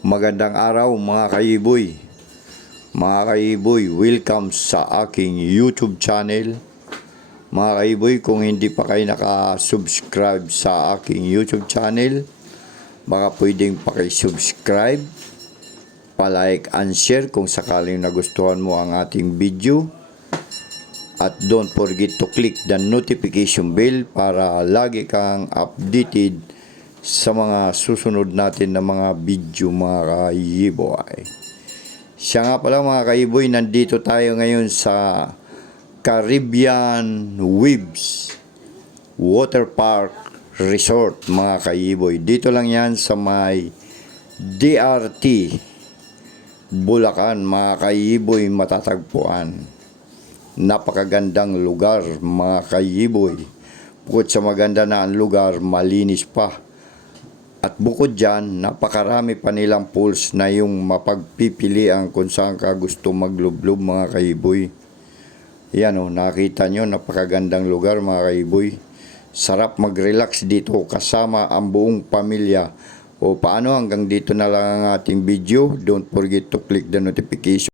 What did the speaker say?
Magandang araw mga kaiboy. Mga kaiboy, welcome sa aking YouTube channel. Mga kaiboy, kung hindi pa kayo naka-subscribe sa aking YouTube channel, baka pwedeng paki-subscribe, pa-like and share kung sakaling nagustuhan mo ang ating video. At don't forget to click the notification bell para lagi kang updated sa mga susunod natin na mga video mga kaiboy. Siya nga pala mga kaiboy, nandito tayo ngayon sa Caribbean Waves Water Park Resort mga kaiboy. Dito lang yan sa may DRT Bulacan mga kaiboy matatagpuan. Napakagandang lugar mga kaiboy. Bukod sa maganda na ang lugar, malinis pa. At bukod dyan, napakarami pa nilang pools na yung mapagpipilian kung saan ka gusto maglublob mga kaiboy. Yan o, nakita nyo, napakagandang lugar mga kaiboy. Sarap mag-relax dito kasama ang buong pamilya. O paano, hanggang dito na lang ang ating video. Don't forget to click the notification.